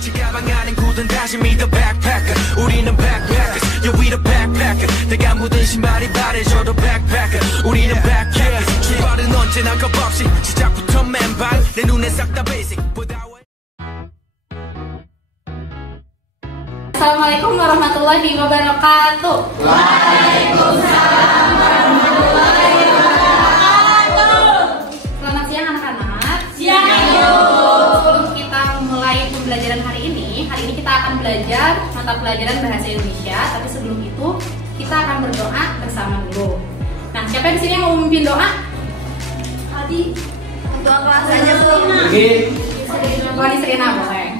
지가방 안엔 굳은 다짐이 the backpacker 우리는 backpackers yeah we the backpacker 내가 묻은 신발이 바래져도 backpacker 우리는 backpackers 출발은 언제나 겁없이 시작부터 맨발 내 눈에 싹 다 basic Assalamualaikum warahmatullahi wabarakatuh. Waalaikumsalam warahmatullahi wabarakatuh. Selamat siang anak-anak. Siang. Sebelum kita mulai pembelajaran hari ini kita akan belajar mata pelajaran bahasa Indonesia. Tapi sebelum itu kita akan berdoa bersama dulu. Nah, siapa di sini yang mau memimpin doa? Adi, doa kelas aja Bu. Doa di Serena boleh.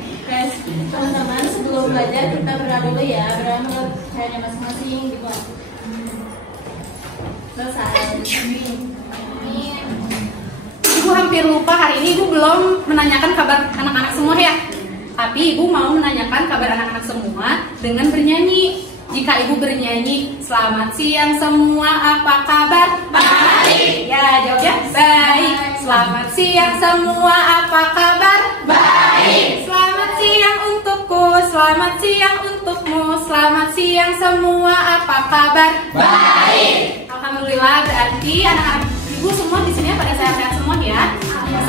Teman-teman, sebelum belajar kita berdoa dulu ya, berdoa menurut caranya masing-masing di kelas. Selesai. Amin. Ibu hampir lupa, hari ini Ibu belum menanyakan kabar anak-anak semua ya. Tapi Ibu mau menanyakan kabar anak-anak semua dengan bernyanyi. Jika Ibu bernyanyi, selamat siang semua, apa kabar? Baik. Ya, jawabnya baik. Selamat siang semua, apa kabar? Baik. Selamat siang untukku, selamat siang untukmu, selamat siang semua, apa kabar? Baik. Alhamdulillah, berarti anak-anak Ibu semua di sini pada sehat-sehat semua ya.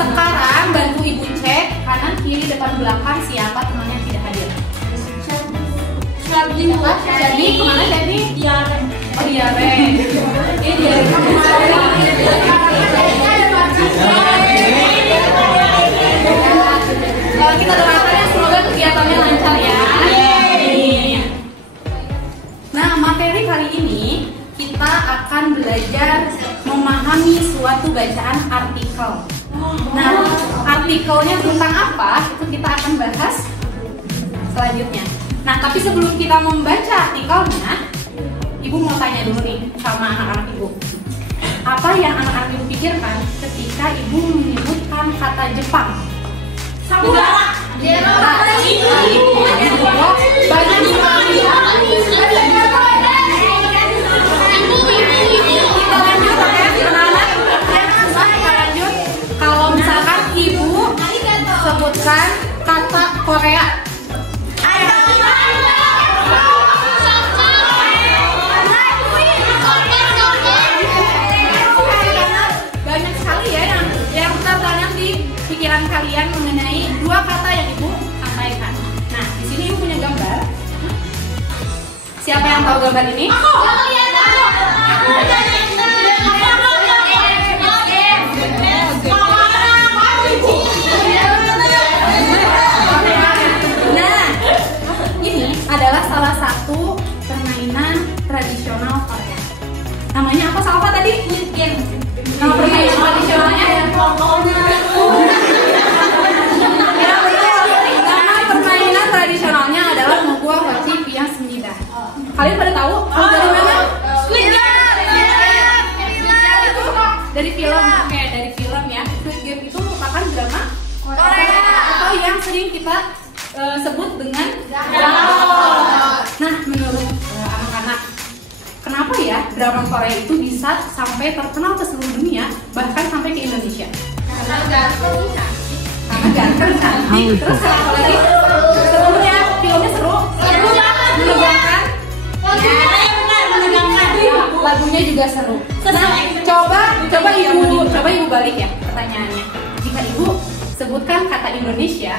Sekarang bantu Ibu cek kanan, kiri, depan, belakang siapa teman yang tidak hadir. Jadi kemana jadi? Diare. Oh diare. Ini diare kita doakan ya semoga kegiatannya lancar ya. Nah, materi kali ini kita akan belajar memahami suatu bacaan artikel. Nah, artikelnya tentang apa? Itu kita akan bahas selanjutnya. Nah, tapi sebelum kita membaca artikelnya, Ibu mau tanya dulu nih sama anak-anak Ibu. Apa yang anak-anak Ibu pikirkan ketika Ibu menyebutkan kata Jepang? Saudara. Banyak sekali. Kita lanjut ya, anak-anak. Kita lanjut. Kalau misalkan Ibu sebutkan kata Korea. Banyak sekali ya yang tertanam di pikiran kalian mengenai dua kata yang Ibu sampaikan. Nah, di sini Ibu punya gambar. Siapa yang tahu gambar ini? Nah, ini adalah salah satu permainan tradisional Korea. Namanya apa Salva tadi? Nama permainan tradisionalnya? Nama permainan tradisionalnya adalah Mogwa Wachi Piang Semida. Kalian pada tahu? Dari mana? Squid Game. Dari film. Oke, dari film ya. Squid Game itu merupakan drama Korea atau yang sering kita sebut dengan drama. Nah, menurut anak-anak, kenapa ya drama Korea itu bisa sampai terkenal ke seluruh dunia, bahkan sampai ke Indonesia? Karena ganteng, cantik. Terus apa lagi? Seru ya, filmnya seru. Menegangkan. Lagunya juga seru. Nah, coba ibu balik ya pertanyaannya. Jika Ibu sebutkan kata Indonesia,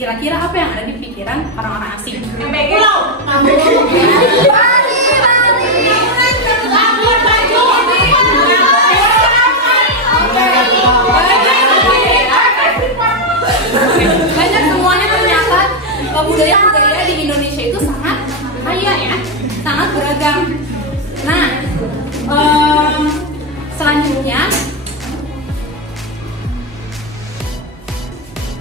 kira-kira apa yang ada di pikiran orang-orang asing? Pulau. Banyak semuanya ternyata budaya-budaya di Indonesia itu sangat kaya ya, sangat beragam. Nah, selanjutnya,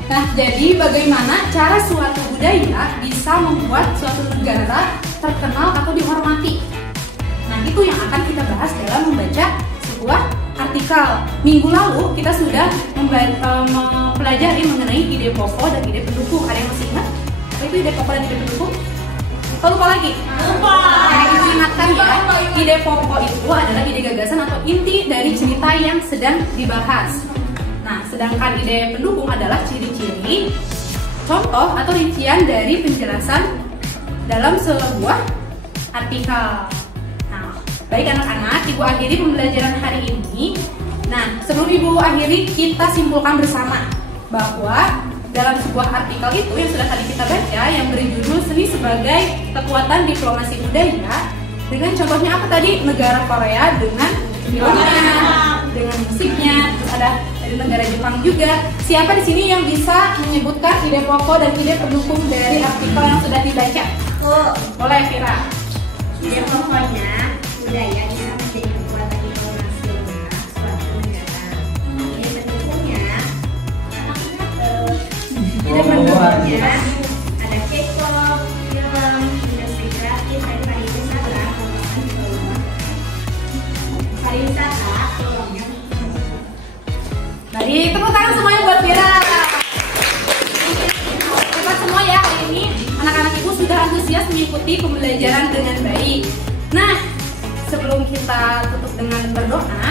nah jadi bagaimana cara suatu budaya bisa membuat suatu negara terkenal atau dihormati? Nah, itu yang akan kita bahas dalam membaca sebuah artikel. Minggu lalu kita sudah mempelajari mengenai ide pokok dan ide pendukung. Ada yang masih ingat? Apa itu ide pokok dan ide pendukung? Atau lupa lagi? Lupa. Ibu ingatkan ya, ide pokok itu adalah ide gagasan atau inti dari cerita yang sedang dibahas. Nah, sedangkan ide pendukung adalah ciri-ciri contoh atau rincian dari penjelasan dalam sebuah artikel. Nah, baik anak-anak, Ibu akhiri pembelajaran hari ini. Nah, sebelum Ibu akhiri, kita simpulkan bersama bahwa dalam sebuah artikel itu yang sudah tadi kita baca yang berjudul Seni sebagai Kekuatan Diplomasi Budaya, dengan contohnya apa tadi? Negara Korea dengan filmnya, dengan musiknya, terus ada dari negara Jepang juga. Siapa di sini yang bisa menyebutkan ide pokok dan ide pendukung dari artikel yang sudah dibaca? Boleh, Vira. Ide pokoknya budaya bisa menjadi kekuatan diplomasi suatu negara. Ide pendukungnya ada K-pop, film, industri kreatif, dan pariwisata. Baik, tepuk tangan semuanya buat Vira. Hebat semua ya hari ini. Anak-anak Ibu sudah antusias mengikuti pembelajaran dengan baik. Nah, sebelum kita tutup dengan berdoa,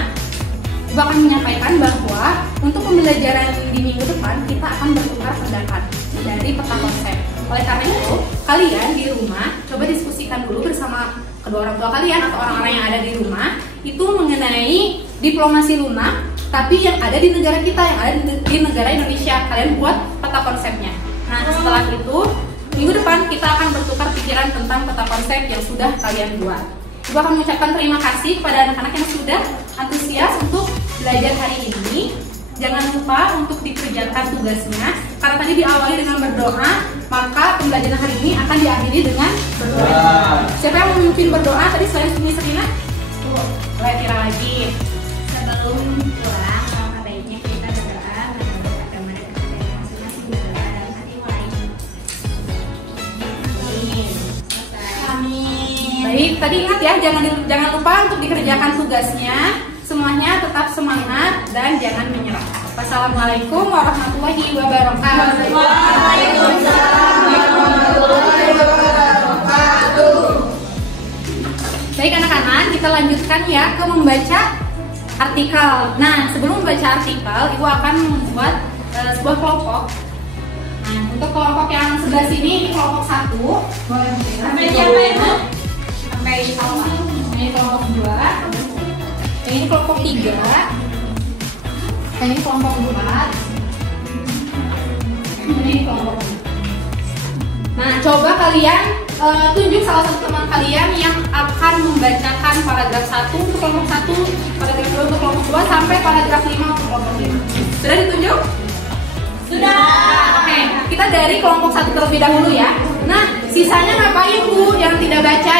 Ibu akan menyampaikan bahwa untuk pembelajaran di minggu depan kita akan bertukar pendapat dari peta konsep. Oleh karena itu, kalian di rumah coba diskusikan dulu bersama kedua orang tua kalian atau orang-orang yang ada di rumah itu mengenai diplomasi lunak, tapi yang ada di negara kita, yang ada di negara Indonesia. Kalian buat peta konsepnya. Nah, setelah itu minggu depan kita akan bertukar pikiran tentang peta konsep yang sudah kalian buat. Ibu akan mengucapkan terima kasih kepada anak-anak yang sudah antusias untuk belajar hari ini. Jangan lupa untuk dikerjakan tugasnya, karena tadi diawali dengan berdoa, maka pembelajaran hari ini akan diakhiri dengan berdoa. Siapa yang memimpin berdoa tadi selain Miss Rina? Boleh Vira lagi. Sebelum pulang, sama baiknya kita berdoa menurut agama dan kepercayaan masing-masing dalam hati mulai. Amin. Baik, tadi ingat ya, jangan lupa untuk dikerjakan tugasnya. Semuanya tetap semangat dan jangan menyerah. Wassalamualaikum warahmatullahi wabarakatuh. Waalaikumsalam warahmatullahi wabarakatuh. Baik anak-anak, kita lanjutkan ya ke membaca artikel. Nah, sebelum membaca artikel, Ibu akan membuat sebuah kelompok. Nah, untuk kelompok yang sebelah sini, ini kelompok 1. Boleh sampai siapa itu? Sampai apa? Ini kelompok 2. Yang ini kelompok 3. Yang ini kelompok 4. Ini kelompok 5. Nah, coba kalian tunjuk salah satu teman kalian yang akan membacakan paragraf 1 untuk kelompok 1, paragraf 2 untuk kelompok 2, sampai paragraf 5 untuk kelompok 5. Sudah ditunjuk? Sudah. Oke, kita dari kelompok 1 terlebih dahulu ya. Nah, sisanya ngapain Bu? Yang tidak baca,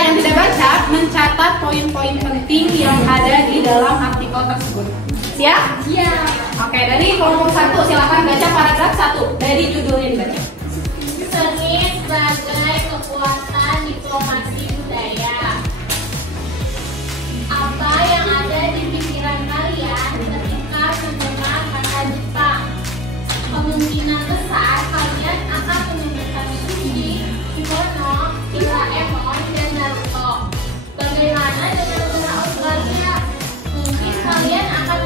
mencatat poin-poin penting yang ada di dalam artikel tersebut. Siap? Siap. Oke, dari kelompok 1 silakan baca paragraf 1 dari judulnya dibaca. Seni sebagai kekuatan diplomasi budaya. Apa yang ada di pikiran kalian ketika mendengar kata Jepang? Kemungkinan besar kalian akan menemukan sushi, kimono, Doraemon, dan Naruto. Bagaimana dengan negara Australia? Mungkin kalian akan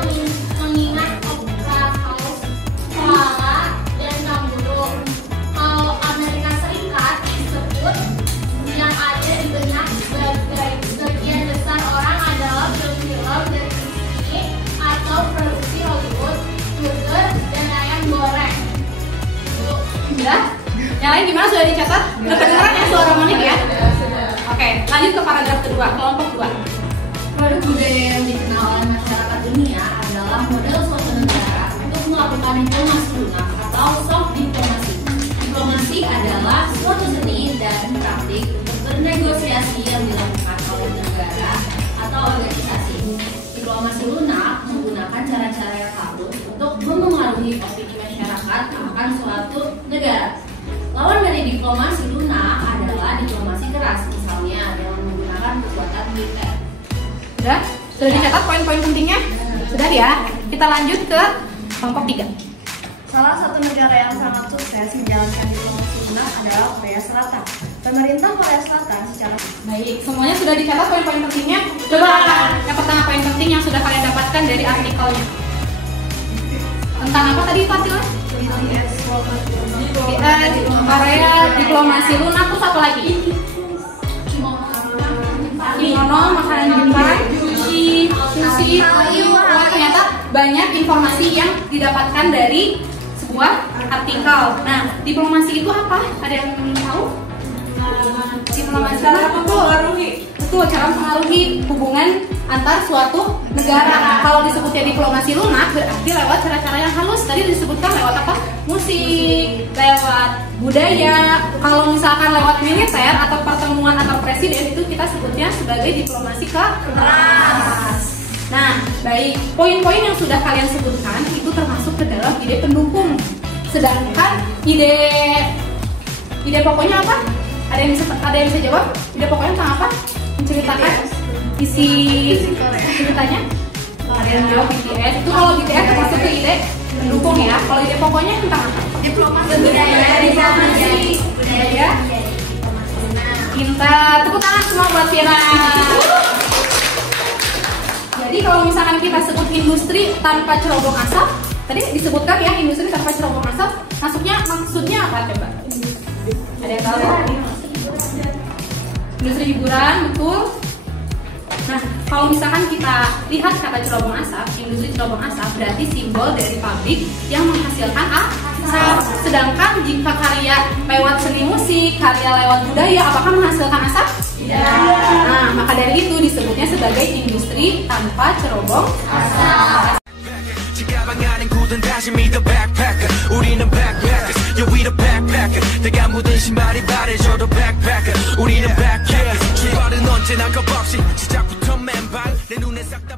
mengingat Opera House, koala, dan kanguru. Kalau Amerika Serikat disebut, yang ada di benak sebagian besar orang adalah film-film dari Disney atau produksi Hollywood, burger, dan ayam goreng. Sudah? Yang lain gimana? Sudah dicatat? Sudah kedengeran ya suara Monik ya? Oke, lanjut ke paragraf kedua, kelompok 2. Produk budaya yang dikenal oleh masyarakat dunia adalah model suatu negara untuk melakukan diplomasi lunak atau soft diplomasi. Diplomasi adalah suatu seni dan praktik untuk bernegosiasi yang dilakukan oleh negara atau organisasi. Diplomasi lunak menggunakan cara-cara yang halus untuk memengaruhi opini masyarakat akan suatu negara. Lawan dari diplomasi lunak adalah diplomasi keras, misalnya dengan menggunakan kekuatan militer. Sudah? Sudah dicatat poin-poin pentingnya? Sudah ya? Kita lanjut ke kelompok 3. Salah satu negara yang sangat sukses menjalankan diplomasi lunak adalah Korea Selatan. Pemerintah Korea Selatan secara Baik, semuanya sudah dicatat poin-poin pentingnya? Coba yang pertama poin penting yang sudah kalian dapatkan dari artikelnya. Tentang apa tadi Fasil? BTS Korea, diplomasi lunak, terus apa lagi? Kimono, makanan Jepang, sushi. Wah, ternyata banyak informasi yang didapatkan dari sebuah artikel. Nah, diplomasi itu apa? Ada yang tahu? Diplomasi itu betul, cara mempengaruhi hubungan antar suatu negara. Kalau disebutnya diplomasi lunak berarti lewat cara-cara yang halus. Tadi disebutkan lewat apa? Musik, lewat budaya. Kalau misalkan lewat militer atau pertemuan antar presiden itu kita sebutnya sebagai diplomasi keras. Nah, baik. Poin-poin yang sudah kalian sebutkan itu termasuk ke dalam ide pendukung. Sedangkan ide pokoknya apa? Ada yang bisa jawab? Ide pokoknya tentang apa? Menceritakan isi ceritanya. Ada yang jawab BTS. Itu kalau BTS termasuk ke ide pendukung ya. Kalau ide pokoknya tentang apa? Diplomasi budaya. Pintar. Tepuk tangan semua buat Vira. Jadi kalau misalkan kita sebut industri tanpa cerobong asap, tadi disebutkan ya industri tanpa cerobong asap, maksudnya apa coba? Ada yang tahu? Industri hiburan, betul. Nah, kalau misalkan kita lihat kata cerobong asap, industri cerobong asap berarti simbol dari pabrik yang menghasilkan asap. Sedangkan jika karya lewat seni musik, karya lewat budaya, apakah menghasilkan asap? Tidak. Nah, maka dari itu disebutnya sebagai industri tanpa cerobong asap. 가방 안에 굳은 다짐이 the backpacker 우리는 backpackers yeah we the backpacker 내가 묻은 신발이 바래져도 backpacker 우리는 backpackers 출발은 언제나 겁없이 시작부터 맨발 내 눈에 싹 다